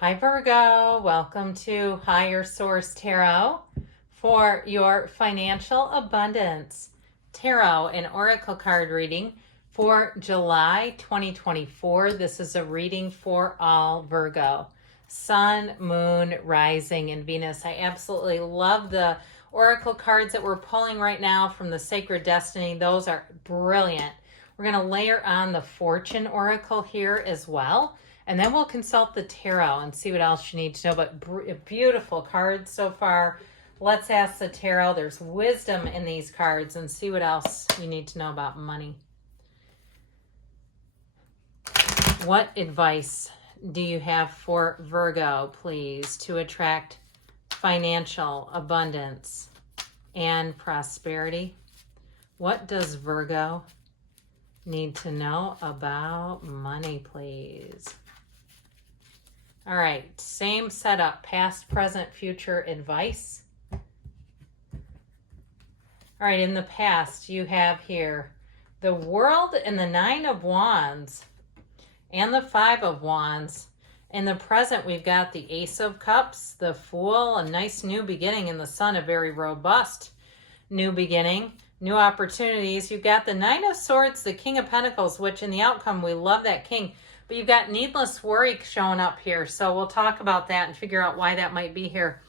Hi, Virgo. Welcome to Higher Source Tarot for your financial abundance tarot and oracle card reading for July 2024. This is a reading for all Virgo, Sun, Moon, Rising, and Venus. I absolutely love the oracle cards that we're pulling right now from the Sacred Destiny. Those are brilliant. We're going to layer on the Fortune Oracle here as well. And then we'll consult the tarot and see what else you need to know. But beautiful cards so far. Let's ask the tarot. There's wisdom in these cards and see what else you need to know about money. What advice do you have for Virgo, please, to attract financial abundance and prosperity? What does Virgo need to know about money, please? All right, same setup, past, present, future advice. All right, in the past, you have here the World and the Nine of Wands and the Five of Wands. In the present, we've got the Ace of Cups, the Fool, a nice new beginning, and the Sun, a very robust new beginning, new opportunities. You've got the Nine of Swords, the King of Pentacles, which in the outcome, we love that King. But you've got needless worry showing up here. So we'll talk about that and figure out why that might be here.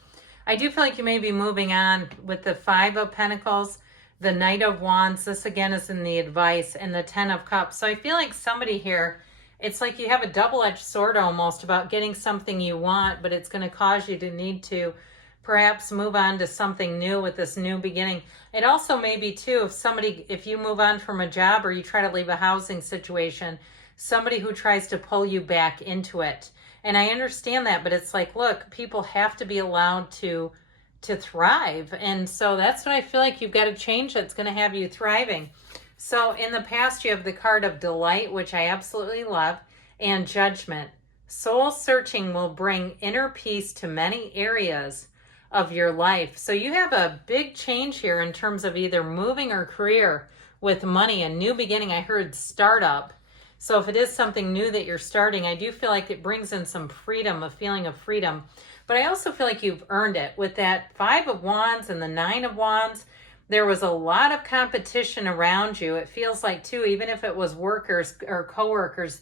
I do feel like you may be moving on with the Five of Pentacles, the Knight of Wands. This again is in the advice, and the Ten of Cups. So I feel like somebody here, it's like you have a double-edged sword almost about getting something you want, but it's going to cause you to need to perhaps move on to something new with this new beginning. It also may be too, if you move on from a job or you try to leave a housing situation, somebody who tries to pull you back into it. And I understand that, but it's like, look, people have to be allowed to thrive. And so that's what I feel like you've got to change that's going to have you thriving. So in the past, you have the card of delight, which I absolutely love, and judgment. Soul searching will bring inner peace to many areas of your life. So you have a big change here in terms of either moving or career with money, a new beginning. I heard startup. So if it is something new that you're starting, I do feel like it brings in some freedom, a feeling of freedom. But I also feel like you've earned it. With that Five of Wands and the Nine of Wands, there was a lot of competition around you. It feels like too, even if it was workers or coworkers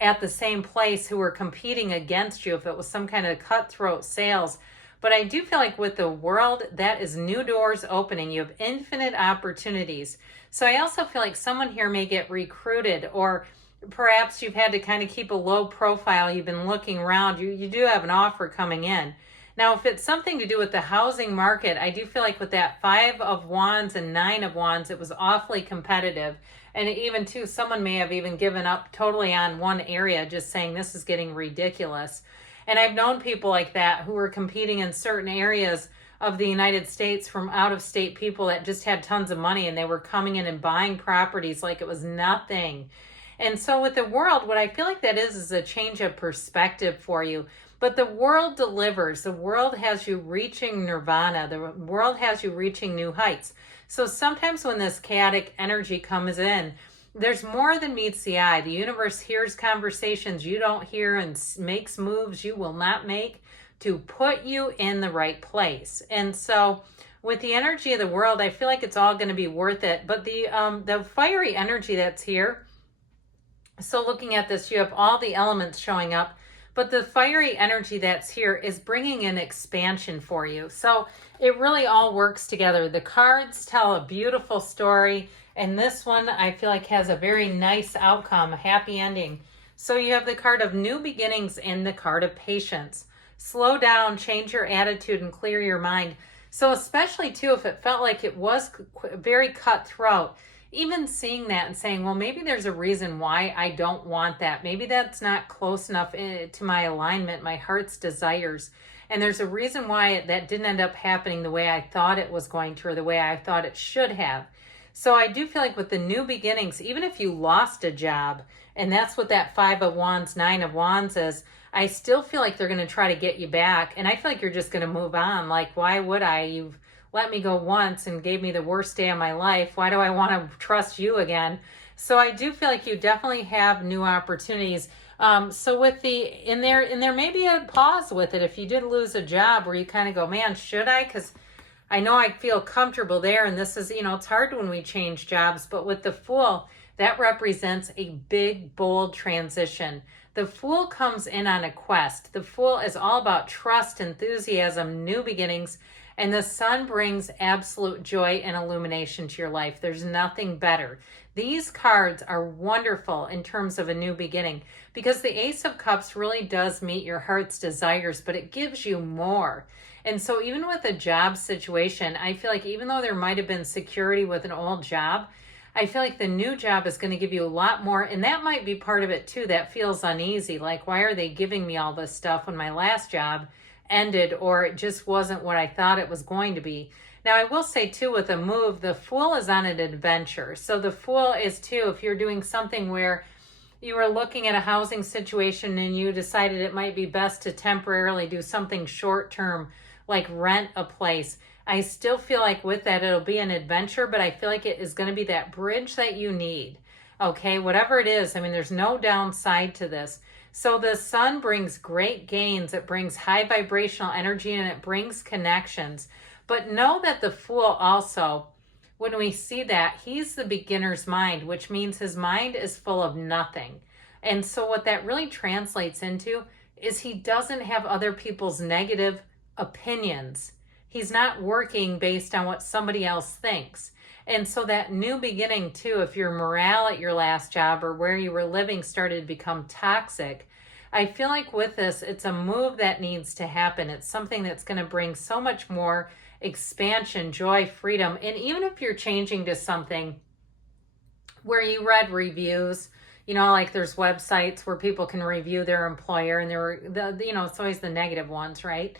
at the same place who were competing against you, if it was some kind of cutthroat sales. But I do feel like with the World, that is new doors opening. You have infinite opportunities. So I also feel like someone here may get recruited, or perhaps you've had to kind of keep a low profile. You've been looking around. You do have an offer coming in. Now, if it's something to do with the housing market, I do feel like with that Five of Wands and Nine of Wands, it was awfully competitive. And even too, someone may have even given up totally on one area, just saying this is getting ridiculous. And I've known people like that who were competing in certain areas of the United States from out-of-state people that just had tons of money, and they were coming in and buying properties like it was nothing. And so with the World, what I feel like that is a change of perspective for you. But the World delivers. The World has you reaching nirvana. The World has you reaching new heights. So sometimes when this chaotic energy comes in, there's more than meets the eye. The universe hears conversations you don't hear and makes moves you will not make to put you in the right place. And so with the energy of the World, I feel like it's all going to be worth it. But the fiery energy that's here, so looking at this, you have all the elements showing up, but the fiery energy that's here is bringing an expansion for you. So it really all works together. The cards tell a beautiful story, and this one I feel like has a very nice outcome, a happy ending. So you have the card of new beginnings and the card of patience. Slow down, change your attitude, and clear your mind. So especially too, if it felt like it was very cutthroat, even seeing that and saying, well, maybe there's a reason why I don't want that. Maybe that's not close enough to my alignment, my heart's desires. And there's a reason why that didn't end up happening the way I thought it was going to, or the way I thought it should have. So I do feel like with the new beginnings, even if you lost a job, and that's what that Five of Wands, Nine of Wands is, I still feel like they're going to try to get you back. And I feel like you're just going to move on. Like, why would I? You've let me go once and gave me the worst day of my life. Why do I want to trust you again? So I do feel like you definitely have new opportunities, So with and there may be a pause with it if you did lose a job where you kind of go, man, should I? Because I know I feel comfortable there, and this is, it's hard when we change jobs, but with the Fool, that represents a big, bold transition. The Fool comes in on a quest. The Fool is all about trust, enthusiasm, new beginnings, and the Sun brings absolute joy and illumination to your life. There's nothing better. These cards are wonderful in terms of a new beginning because the Ace of Cups really does meet your heart's desires, but it gives you more. And so even with a job situation, I feel like even though there might have been security with an old job, I feel like the new job is going to give you a lot more. And that might be part of it too. That feels uneasy. Like, why are they giving me all this stuff when my last job ended or it just wasn't what I thought it was going to be? Now, I will say too, with a move, the Fool is on an adventure. So the Fool is too, if you're doing something where you were looking at a housing situation and you decided it might be best to temporarily do something short term, like rent a place. I still feel like with that, it'll be an adventure, but I feel like it is going to be that bridge that you need. Okay, whatever it is, I mean, there's no downside to this. So the Sun brings great gains. It brings high vibrational energy and it brings connections. But know that the Fool also, when we see that, he's the beginner's mind, which means his mind is full of nothing. And so what that really translates into is he doesn't have other people's negative opinions. He's not working based on what somebody else thinks. And so that new beginning too, if your morale at your last job or where you were living started to become toxic, I feel like with this, it's a move that needs to happen. It's something that's going to bring so much more expansion, joy, freedom. And even if you're changing to something where you read reviews, like there's websites where people can review their employer and it's always the negative ones, right?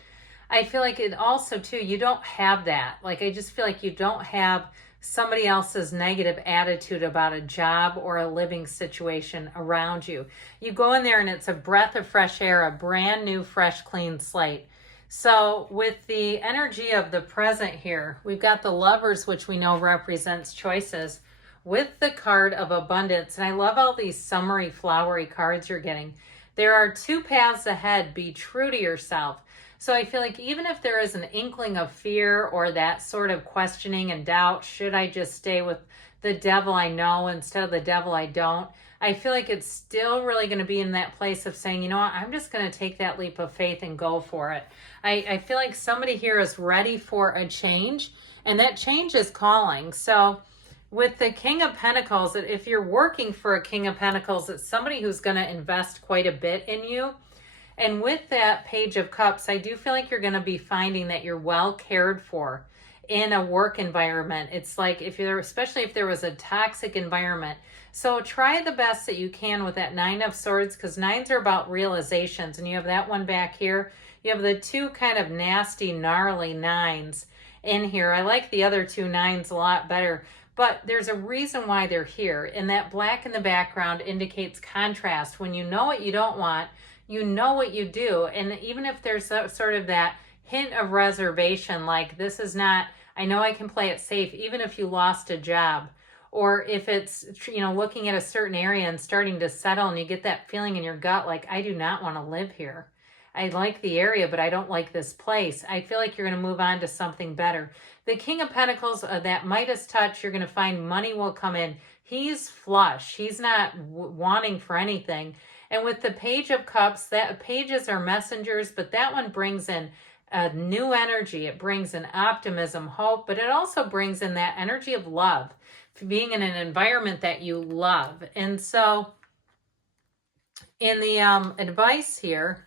I feel like it also too, you don't have that. Like, I just feel like you don't have somebody else's negative attitude about a job or a living situation around you. You go in there and it's a breath of fresh air, a brand new, fresh, clean slate. So with the energy of the present here, we've got the Lovers, which we know represents choices, with the card of abundance. And I love all these summery, flowery cards you're getting. There are two paths ahead. Be true to yourself. So I feel like even if there is an inkling of fear or that sort of questioning and doubt, should I just stay with the devil I know instead of the devil I don't? I feel like it's still really going to be in that place of saying, you know what, I'm just going to take that leap of faith and go for it. I feel like somebody here is ready for a change, and that change is calling. So with the King of Pentacles, if you're working for a King of Pentacles, it's somebody who's going to invest quite a bit in you. And with that Page of Cups, I do feel like you're going to be finding that you're well cared for in a work environment. It's like especially if there was a toxic environment. So try the best that you can with that Nine of Swords, because nines are about realizations. And you have that one back here. You have the two kind of nasty, gnarly nines in here. I like the other two nines a lot better. But there's a reason why they're here. And that black in the background indicates contrast. When you know what you don't want, you know what you do. And even if there's sort of that hint of reservation, like this is not, I know I can play it safe, even if you lost a job. Or if it's, looking at a certain area and starting to settle and you get that feeling in your gut, like, I do not want to live here. I like the area, but I don't like this place. I feel like you're going to move on to something better. The King of Pentacles, that Midas touch, you're going to find money will come in. He's flush. He's not wanting for anything. And with the Page of Cups, that pages are messengers, but that one brings in a new energy. It brings in optimism, hope, but it also brings in that energy of love, being in an environment that you love. And so in the advice here,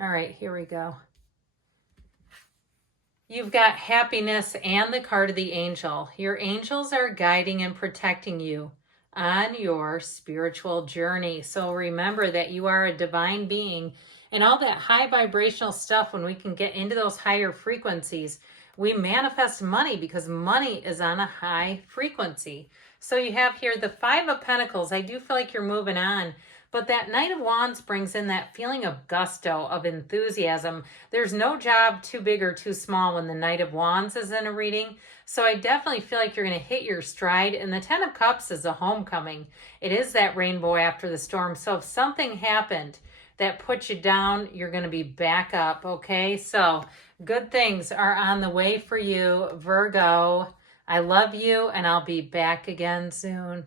all right, here we go. You've got happiness and the card of the angel. Your angels are guiding and protecting you on your spiritual journey. So remember that you are a divine being, and all that high vibrational stuff, when we can get into those higher frequencies, we manifest money because money is on a high frequency. So you have here the Five of Pentacles. I do feel like you're moving on, But that Knight of Wands brings in that feeling of gusto, of enthusiasm. There's no job too big or too small when the Knight of Wands is in a reading. So I definitely feel like you're going to hit your stride. And the Ten of Cups is a homecoming. It is that rainbow after the storm. So if something happened that put you down, you're going to be back up, okay? So good things are on the way for you, Virgo. I love you, and I'll be back again soon.